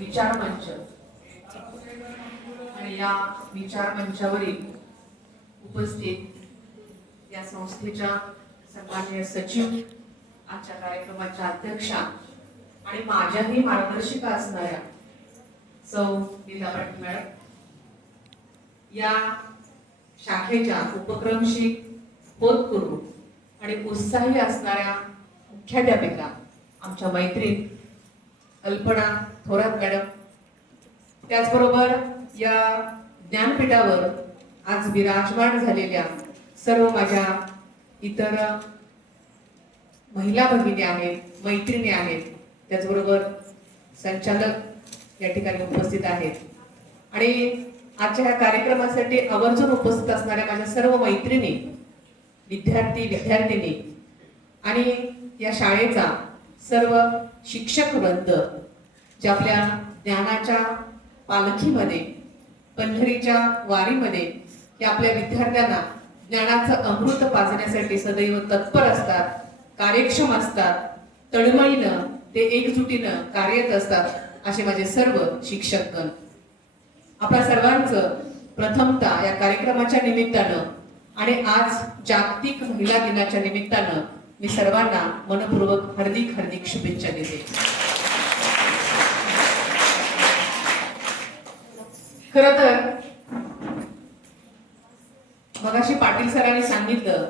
विचार मंच आणि या विचार मंचावरील उपस्थित या संस्थेच्या सन्माननीय सचिव आजच्या कार्यक्रमाच्या अध्यक्षा आणि माझ्याही मार्गदर्शिका असणाऱ्या सौ नीला पाटील मॅडम या शाखेच्या उपक्रमशी होतकरू आणि उत्साही असणाऱ्या मुख्याध्यापिका आमच्या मैत्रीण कल्पना थोरात मॅडम. त्याचबरोबर या ज्ञानपीठावर आज विराजमान झालेल्या सर्व माझ्या इतर महिला भगिनी आहेत मैत्रिणी आहेत त्याचबरोबर संचालक या ठिकाणी उपस्थित आहेत. आणि आजच्या ह्या कार्यक्रमासाठी आवर्जून उपस्थित असणाऱ्या माझ्या सर्व मैत्रिणी विद्यार्थी विद्यार्थिनी आणि या शाळेचा सर्व शिक्षक वृंद जे आपल्या ज्ञानाच्या पालखीमध्ये पंढरीच्या वारीमध्ये हे आपल्या विद्यार्थ्यांना ज्ञानाचं अमृत पाजण्यासाठी सदैव तत्पर असतात कार्यक्षम असतात तळमळीनं ते एकजुटीनं कार्यरत असतात असे माझे सर्व शिक्षकगण. आपल्या सर्वांचं प्रथमतः या कार्यक्रमाच्या निमित्तानं आणि आज जागतिक महिला दिनाच्या निमित्तानं मी सर्वांना मनपूर्वक हार्दिक हार्दिक शुभेच्छा देते. खर तर मगाशी पाटील सरांनी सांगितलं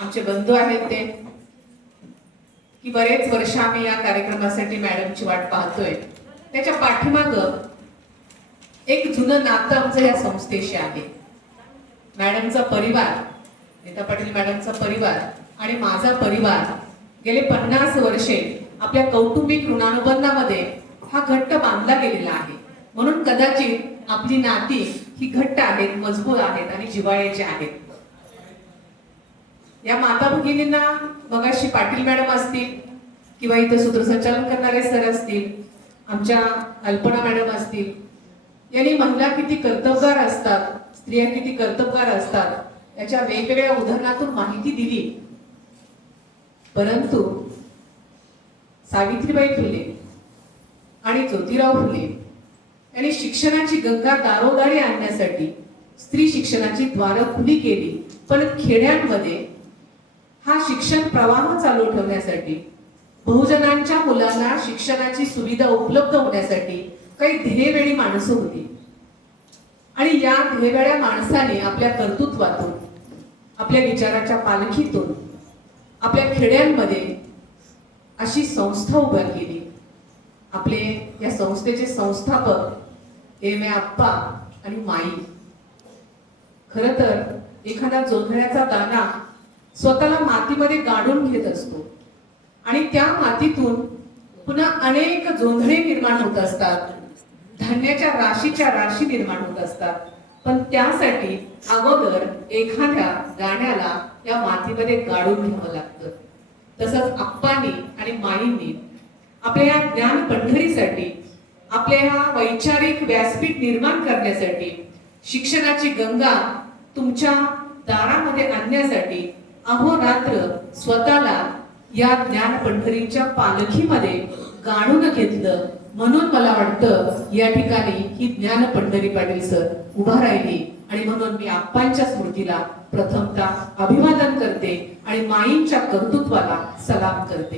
आमचे बंधू आहेत ते की बरेच वर्ष आम्ही या कार्यक्रमासाठी मॅडमची वाट पाहतोय. त्याच्या पाठीमाग एक जुनं नातं आमचं या संस्थेशी आहे. मॅडमचा परिवार नेता पाटील मॅडमचा परिवार आणि माझा परिवार गेले पन्नास वर्षे आपल्या कौटुंबिक ऋणानुबंधामध्ये हा घट्ट बांधला गेलेला आहे. म्हणून कदाचित आपली नाती ही घट्ट आहेत मजबूत आहेत आणि जिवाळ्याची आहेत. या माता भगिनींना मगाशी पाटील मॅडम असतील किंवा इथं सूत्रसंचालन करणारे सर असतील आमच्या कल्पना मॅडम असतील यांनी महिला किती कर्तबगार असतात स्त्रिया किती कर्तबगार असतात याच्या वेगवेगळ्या उदाहरणातून माहिती दिली. परंतु सावित्रीबाई फुले आणि ज्योतिराव फुले यांनी शिक्षणाची गंगा दारोदारी आणण्यासाठी स्त्री शिक्षणाची द्वारं खुली केली. पण खेड्यांमध्ये हा शिक्षण प्रवाह चालू ठेवण्यासाठी बहुजनांच्या मुलांना शिक्षणाची सुविधा उपलब्ध होण्यासाठी काही ध्येयवेळी माणसं होती. आणि या ध्येयवेळ्या माणसाने आपल्या कर्तृत्वातून आपल्या विचाराच्या पालखीतून आपल्या खेड्यांमध्ये अशी संस्था उभा केली. आपले या संस्थेचे संस्थापक एम ए आप्पा आणि माई. खर तर एखादा जोंधळ्याचा दाना स्वतःला मातीमध्ये गाडून घेत असतो. आणि त्या मातीतून पुन्हा अनेक जोंधळे निर्माण होत असतात. धान्याच्या राशीच्या राशी निर्माण होत असतात. पण त्यासाठी अगोदर एखाद्या गाण्याला या मातीमध्ये गाडून घ्यावं लागतं. तसंच आप्पांनी आणि माईंनी आपल्या या ज्ञान पंढरीसाठी आपल्या ह्या वैचारिक व्यासपीठ निर्माण करण्यासाठी शिक्षणाची गंगा तुमच्या दारामध्ये आणण्यासाठी अहोरात्र स्वतःला या ज्ञान पंढरीच्या पालखीमध्ये गाणून घेतलं. म्हणून मला वाटतं या ठिकाणी ही ज्ञान पंढरी पाटील सर उभा राहिली आणि म्हणून मी आप्पांच्या स्मृतीला प्रथमता अभिवादन करते आणि माईंच्या कर्तृत्वाला सलाम करते.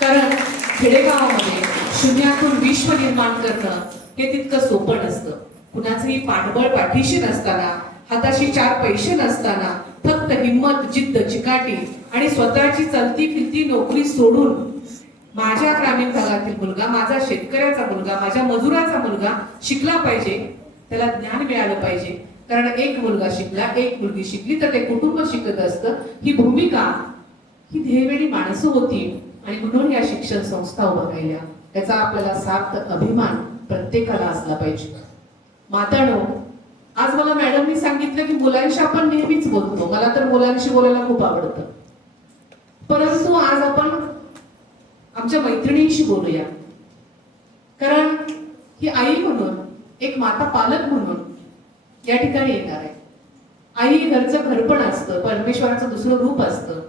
कारण खेडेगावामध्ये शून्यातून विश्व निर्माण करणं हे तितकं सोपं नसतं. कुणाचंही पाठबळ पाठीशी नसताना हाताशी चार पैसे नसताना फक्त हिंमत जिद्द चिकाटी आणि स्वतःची चलती फिरती नोकरी सोडून माझ्या ग्रामीण भागातील मुलगा माझा शेतकऱ्याचा मुलगा माझ्या मजुराचा मुलगा शिकला पाहिजे त्याला ज्ञान मिळालं पाहिजे. कारण एक मुलगा शिकला एक मुलगी शिकली तर ते कुटुंब शिकत असतं. ही भूमिका ही ध्येयवेळी माणसं होती. आणि म्हणून या शिक्षण संस्था उभ्या राहिल्या. त्याचा आपल्याला सार्थ अभिमान प्रत्येकाला असला पाहिजे. मातानो आज मला मॅडमनी सांगितलं की मुलांशी आपण नेहमीच बोलतो. मला तर मुलांशी बोलायला खूप आवडतं परंतु आज आपण आमच्या मैत्रिणींशी बोलूया. कारण ही आई म्हणून एक माता पालक म्हणून या ठिकाणी येणार आहे. आई हे घरचं घरपण असतं परमेश्वराचं दुसरं रूप असतं.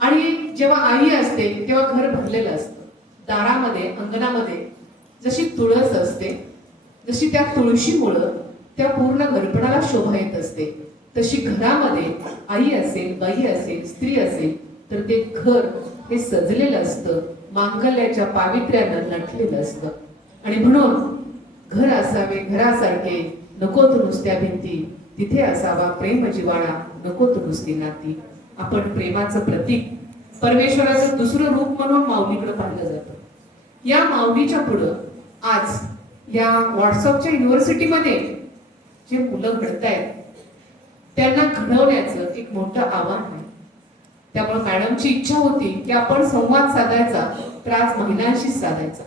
आणि जेव्हा आई असते तेव्हा घर भरलेलं असतं. दारामध्ये अंगणामध्ये जशी तुळस असते जशी त्या तुळशीमुळं त्या पूर्ण घरपणाला शोभा येत असते तशी घरामध्ये आई असेल बाई असेल स्त्री असेल तर ते घर हे सजलेलं असतं मांगल्याच्या पावित्र्यानं नटलेलं असतं. आणि म्हणून घर असावे घरासारखे नको तू नुसत्या भिंती तिथे असावा प्रेम जिवाळा नको तू नुसती नाती. आपण प्रेमाचं प्रतीक. परमेश्वराचं दुसरं रूप म्हणून माऊलीकडे पाहिलं जातं. या माऊलीच्या पुढं आज या व्हॉट्सअपच्या युनिव्हर्सिटीमध्ये जे मुलं घडतायत त्यांना घडवण्याचं एक मोठं आव्हान आहे. त्यामुळे मॅडमची इच्छा होती की आपण संवाद साधायचा तर आज महिलांशीच साधायचा.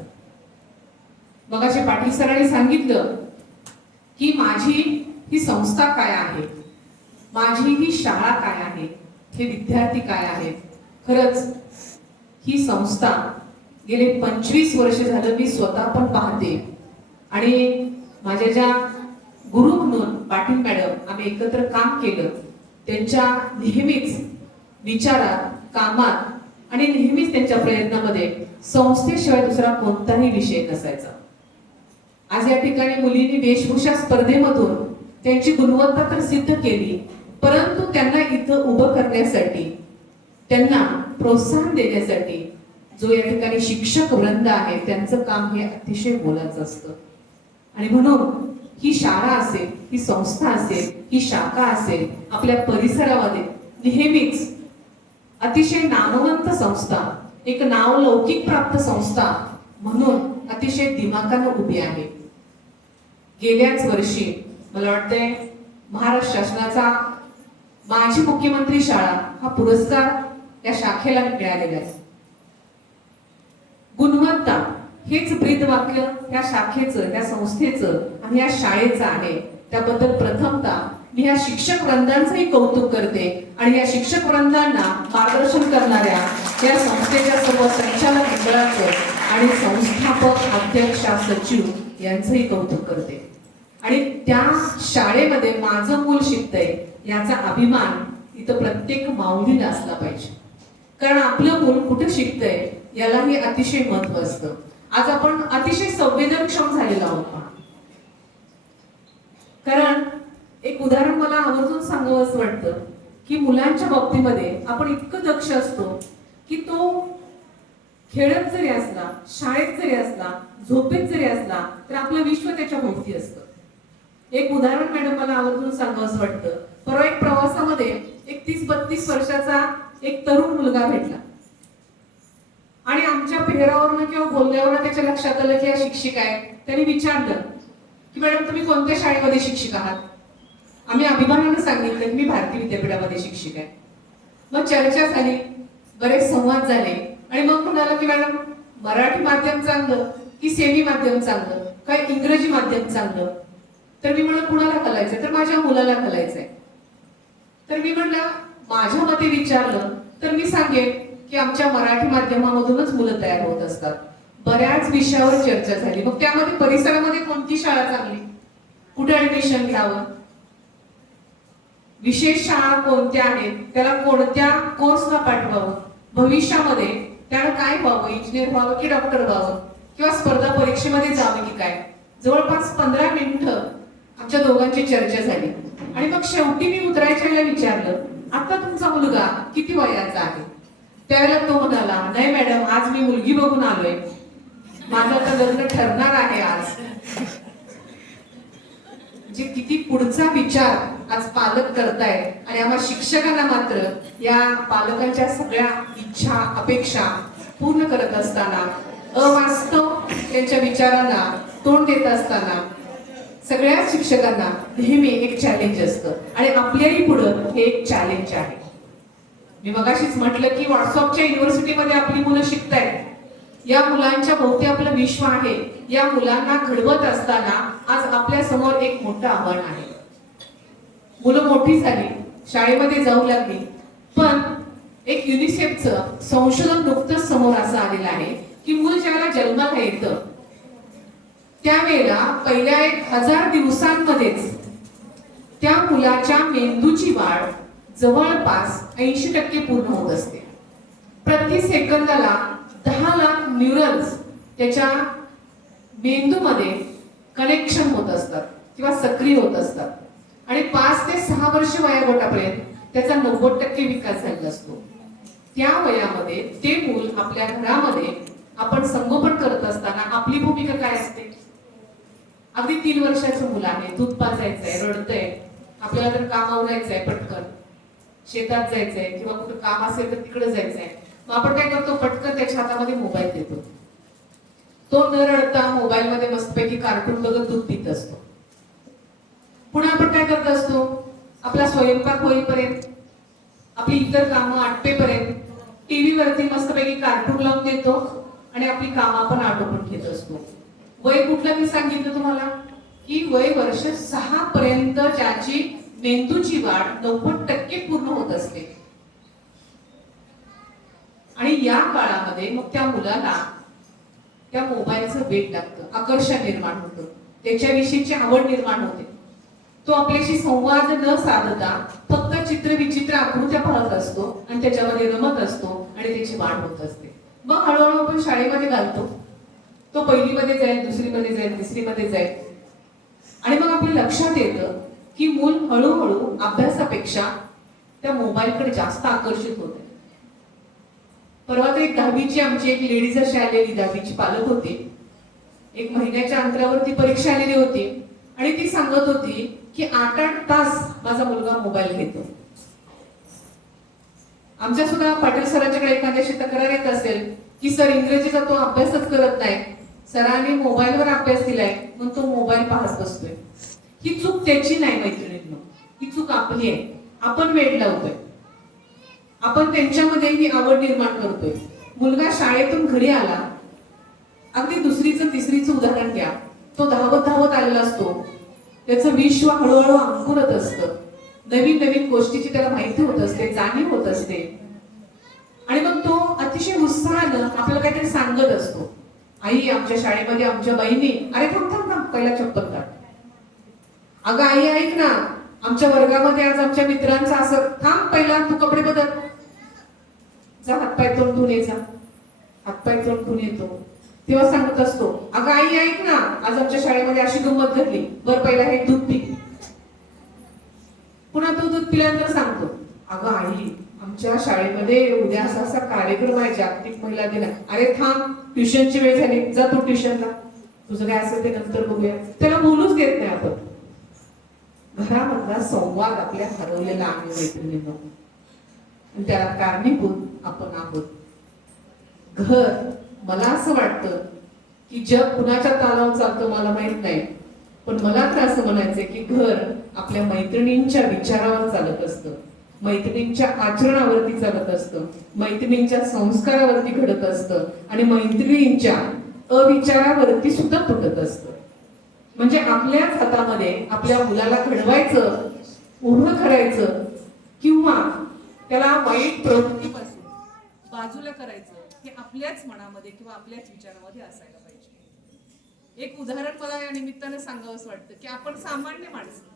मगाशी पाटील सरांनी सांगितलं की माझी ही संस्था काय आहे? माझी ही शाळा काय आहे? हे विद्यार्थी काय आहेत? खरंच ही संस्था गेले पंचवीस वर्ष झालं मी स्वतः पण पाहते. आणि माझ्या ज्या गुरु म्हणून पाटील मॅडम आम्ही एकत्र काम केलं त्यांच्या नेहमीच विचारात कामात आणि नेहमीच त्यांच्या प्रयत्नामध्ये संस्थेशिवाय दुसरा कोणताही विषय नसायचा. आज या ठिकाणी मुलींनी वेशभूषा स्पर्धेमधून त्यांची गुणवत्ता तर सिद्ध केली परंतु त्यांना इथं उभं करण्यासाठी त्यांना प्रोत्साहन देण्यासाठी जो या ठिकाणी शिक्षक वृंद आहे त्यांचं काम हे अतिशय मोलाचं असतं. आणि म्हणून ही शाळा असेल ही संस्था असेल ही शाखा असेल आपल्या परिसरामध्ये नेहमीच अतिशय नामवंत संस्था एक नाव लौकिक प्राप्त संस्था म्हणून अतिशय दिमाकानं उभी आहे. गेल्याच वर्षी मला वाटतंय महाराष्ट्र शासनाचा माजी मुख्यमंत्री शाळा हा पुरस्कार या शाखेला मिळालेला आहे. गुणवत्ता हेच ब्रीदवाक्य ह्या शाखेचं ह्या संस्थेचं आणि या शाळेचं आहे. त्याबद्दल प्रथमतः मी या शिक्षक वृंदांचंही कौतुक करते आणि या शिक्षक वृंदांना मार्गदर्शन करणाऱ्या या संस्थेच्या सर्व संचालक मंडळाचं आणि संस्थापक अध्यक्षा सचिव यांचंही कौतुक करते. आणि त्या शाळेमध्ये माझं मूल शिकतंय याचा अभिमान इथं प्रत्येक माऊलीला असला पाहिजे. कारण आपलं मूल कुठे शिकतंय यालाही अतिशय महत्त्व असतं. आज आपण अतिशय संवेदनक्षम झालेलो आहोत. कारण एक उदाहरण मला आवर्जून सांगावं असं वाटतं की मुलांच्या बाबतीमध्ये आपण इतकं दक्ष असतो की तो खेळत जरी असला शाळेत जरी असला झोपेत जरी असला तर आपलं विश्व त्याच्या भोवती असतं. एक उदाहरण मॅडम मला आवर्जून सांगावं असं वाटतं. परवा एक प्रवासामध्ये एक तीस बत्तीस वर्षाचा एक तरुण मुलगा भेटला. आणि आमच्या पेहरावरनं किंवा बोलण्यावरनं त्याच्या लक्षात आलं की हा शिक्षिका आहे. त्यांनी विचारलं की मॅडम तुम्ही कोणत्या शाळेमध्ये शिक्षिका आहात? आम्ही अभिमानानं सांगितलं की मी भारतीय विद्यापीठामध्ये शिक्षिक आहे. मग चर्चा झाली बरेच संवाद झाले आणि मग म्हणाला की मॅडम मराठी माध्यम चांगलं की सेमी माध्यम चांगलं काय इंग्रजी माध्यम चांगलं? तर मी म्हणलं कुणाला घालायचंय? तर माझ्या मुलाला घालायचंय. तर मी म्हणलं माझ्या मते विचारलं तर मी सांगेन की आमच्या मराठी माध्यमामधूनच मुलं तयार होत असतात. बऱ्याच विषयावर चर्चा झाली. मग त्यामध्ये परिसरामध्ये कोणती शाळा चांगली? कुठे ऍडमिशन घ्यावं? विशेष शाळा कोणत्या आहेत त्याला कोणत्या कोर्सला पाठवावं? भविष्यामध्ये त्याला काय व्हावं? इंजिनियर व्हावं की डॉक्टर व्हावं? किंवा स्पर्धा परीक्षेमध्ये जावं की काय? जवळपास पंधरा मिनिटं आमच्या दोघांची चर्चा झाली. आणि मग शेवटी मी उतरायच्या वेळेला विचारलं आता तुमचा मुलगा किती वयाचा आहे? त्यावेळेला तो म्हणाला नाही मॅडम आज मी मुलगी बघून आलोय. माझं आता लग्न ठरणार आहे आज. जे किती पुढचा विचार आज पालक करतायत. आणि आम्हा शिक्षकांना मात्र या पालकांच्या सगळ्या इच्छा अपेक्षा पूर्ण करत असताना अवास्तव त्यांच्या विचारांना तोंड देत असताना सगळ्या शिक्षकांना नेहमी एक चॅलेंज असतं. आणि आपल्याही पुढं हे एक चॅलेंज आहे. मी मगाशीच म्हटलं की व्हॉट्सअपच्या युनिव्हर्सिटीमध्ये आपली मुलं शिकतायत. या मुलांच्या भोवती आपलं विश्व आहे. या मुलांना घडवत असताना आज आपल्यासमोर एक मोठं आव्हान आहे. मुलं मोठी झाली शाळेमध्ये जाऊ लागली पण एक युनिसेफचं संशोधन नुकतंच समोर असं आलेलं आहे की मूल ज्यावेळेला जन्माला येतं त्यावेळेला पहिल्या एक हजार दिवसांमध्येच त्या मुलाच्या मेंदूची वाढ जवळपास ऐंशी टक्के पूर्ण होत असते. प्रति सेकंदाला दहा लाख न्यूरल्स त्याच्या मेंदूमध्ये कनेक्शन होत असतात किंवा सक्रिय होत असतात. आणि पाच ते सहा वर्ष वयागटापर्यंत त्याचा नव्वद टक्के विकास झालेला असतो. त्या वयामध्ये ते मूल आपल्या घरामध्ये आपण संगोपन करत असताना आपली भूमिका काय असते? अगदी तीन वर्षाचं मुलं आहे दूध पाजायचंय रडतंय आपल्याला तर काम आवरायचंय पटकन. शेतात जायचंय किंवा कुठं काम असेल तर तिकडे जायचंय. मग आपण काय करतो? पटकन त्याच्या हातामध्ये मोबाईल देतो. तो न रडता मोबाईल मध्ये मस्तपैकी कार्टून बघत दूध पित असतो. पुन्हा आपण काय करत असतो? आपला स्वयंपाक होईपर्यंत आपली इतर कामं आटपेपर्यंत टीव्ही वरती मस्तपैकी कार्टून लावून देतो आणि आपली कामं आपण आटोपून घेत असतो. वय कुठलं मी सांगितलं तुम्हाला? की वय वर्ष सहा पर्यंत ज्याची मेंदूची वाढ नव्वद टक्के पूर्ण होत असते. आणि या काळामध्ये मग त्या मुलाला त्या मोबाईलचं वेट लागतं आकर्षण निर्माण होतं. त्याच्याविषयीची आवड निर्माण होते. तो आपल्याशी संवाद न साधता फक्त चित्र विचित्र आकृत्या पाहत असतो आणि त्याच्यामध्ये रमत असतो आणि त्याची वाढ होत असते. मग हळूहळू आपण शाळेमध्ये घालतो. तो पहिलीमध्ये जाईल दुसरीमध्ये जाईल तिसरीमध्ये जाईल. आणि मग आपल्या लक्षात येतं की मूल हळूहळू अभ्यासापेक्षा त्या मोबाईलकडे जास्त आकर्षित होते. परवा तर एक दहावीची आमची एक लेडीज अशी आलेली दहावीची पालक होती. एक महिन्याच्या अंतरावरती परीक्षा आलेली होती. आणि ती सांगत होती की आठ आठ तास माझा मुलगा मोबाईल घेतो. आमच्या सुद्धा पाटील सरांच्याकडे एखाद्याशी तक्रार येत असेल की सर इंग्रजीचा तो अभ्यासच करत नाही. सरांनी मोबाईलवर अभ्यास दिलाय म्हणून तो मोबाईल पाहत बसतोय. ही चूक त्याची नाही मैत्रिणींनो ही चूक आपली आहे. आपण वेळ लावतोय. आपण त्यांच्यामध्ये ही आवड निर्माण करतोय. मुलगा शाळेतून घरी आला. अगदी दुसरीचं तिसरीचं उदाहरण घ्या. तो धावत धावत आलेला असतो. त्याचं विश्व हळूहळू अंकुरत असतं. नवीन नवीन गोष्टीची त्याला माहिती होत असते जाणीव होत असते. आणि मग तो अतिशय उत्साहानं आपल्याला काहीतरी सांगत असतो. आई आमच्या शाळेमध्ये आमच्या बहिणी अरे थांब थांब थांब पहिला चप्पल काढ. अगं आई ऐक ना. आमच्या वर्गामध्ये आज आमच्या मित्रांचं असं थांब पहिला तू कपडे बदल. जा हातपाय तोंड धुणे जा. हातपाय तोंड धुणे येतो. तेव्हा सांगत असतो अगं आई ऐक ना आज आमच्या शाळेमध्ये अशी गंमत घडली. बर पहिला हे दूध पी. पुन्हा तो दूध पिल्यानंतर सांगतो अगं आई आमच्या शाळेमध्ये उद्या असा असा कार्यक्रम आहे जागतिक महिला दिन अरे थांब ट्युशनची वेळ झाली. जा तू ट्युशनला. तुझं काय असेल ते नंतर बघूया. त्याला बोलूच देत नाही आपण. घरामधला संवाद आपल्या हरवलेला आहे मैत्रिणींनो. त्याला कारणीभूत आपण आहोत. घर मला असं वाटतं की जग कुणाच्या तालावर चालतं मला माहीत नाही. पण मला तर असं म्हणायचंय की घर आपल्या मैत्रिणींच्या विचारावर चालत असतं. मैत्रिणींच्या आचरणावरती चालत असतं. मैत्रिणींच्या संस्कारावरती घडत असतं. आणि मैत्रिणींच्या अविचारावरती सुद्धा तुटत असतं. म्हणजे आपल्याच हातामध्ये आपल्या मुलाला घडवायचं उभं करायचं किंवा त्याला वाईट प्रवृत्तीपासून बाजूला करायचं हे आपल्याच मनामध्ये किंवा आपल्याच विचारामध्ये असायला पाहिजे. एक उदाहरण मला या निमित्तानं सांगावंच वाटतं की आपण सामान्य माणसं